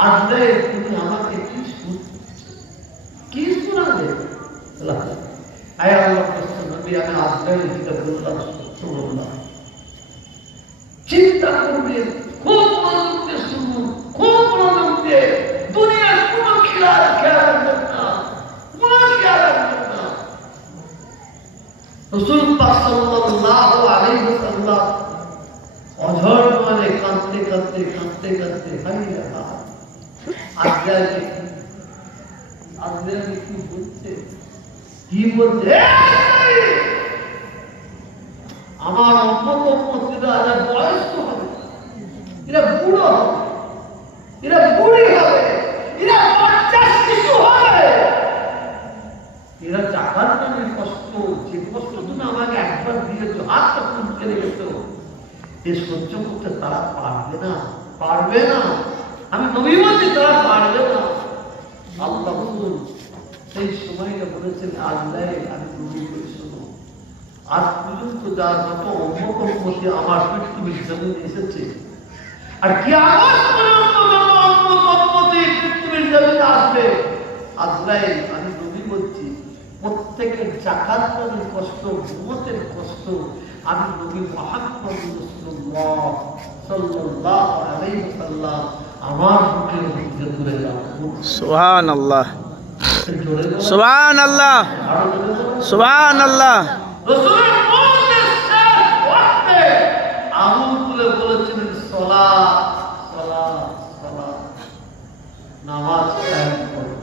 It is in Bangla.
আসলে তুমি আমাকে কি শোন- কি শোনাবে আল্লাহ, আয় আল্লাহ কষ্ট নবী আমি আজরাইল যেটা বললাম সত্য বললাম চিন্তা করবে খুব মনোযোগ দিয়ে শুনুন খুব মনোযোগ দিয়ে দুনিয়ার কোনো খেয়াল খেয়াল রাখবেন না কোনো খেয়াল রাখবেন না রসুল পাক সাল্লাল্লাহু আলাইহি ওয়াসাল্লাম অঝর মানে কাঁদতে কাঁদতে কাঁদতে কাঁদতে হারিয়ে হাত আজরাইলকে আজরাইলকে কি বলছে আমার অম্মত অম্মতিরা এরা বয়স্ক হবে এরা বুড়ো হবে এরা বুড়ি। হবে এরা বাচ্চা শিশু হবে এরা চাকার নামে কষ্ট যে কষ্ট তুমি আমাকে একবার দিয়েছ। হাত তখন ফেলে গেছো এ সহ্য করতে তারা পারবে না। পারবে না। আমি নবী বলছি তারা পারবে না আল্লাহ সেই সময়টা বলেছেন, আল্লাহ আমি নবী শোনো। আজ পর্যন্ত যা যত অম্মকম্মতি আমার পৃথিবীর জমিন এসেছে, আর কি অম্মকম্মতি পৃথিবীর জমিনে আসবে, আজরাইল আমি নবী বলছি প্রত্যেকের জাকাত পানির কষ্ট, ঘুমতের কষ্ট, আমি নবী রাসূলুল্লাহ সাল্লাল্লাহু আলাইহি ওয়াসাল্লাম আমার বুকের মধ্যে তুলে রাখব সুবহান আল্লাহ জোরে আল্লাহ আঙুল তুলে নামাজ কায়েম করো।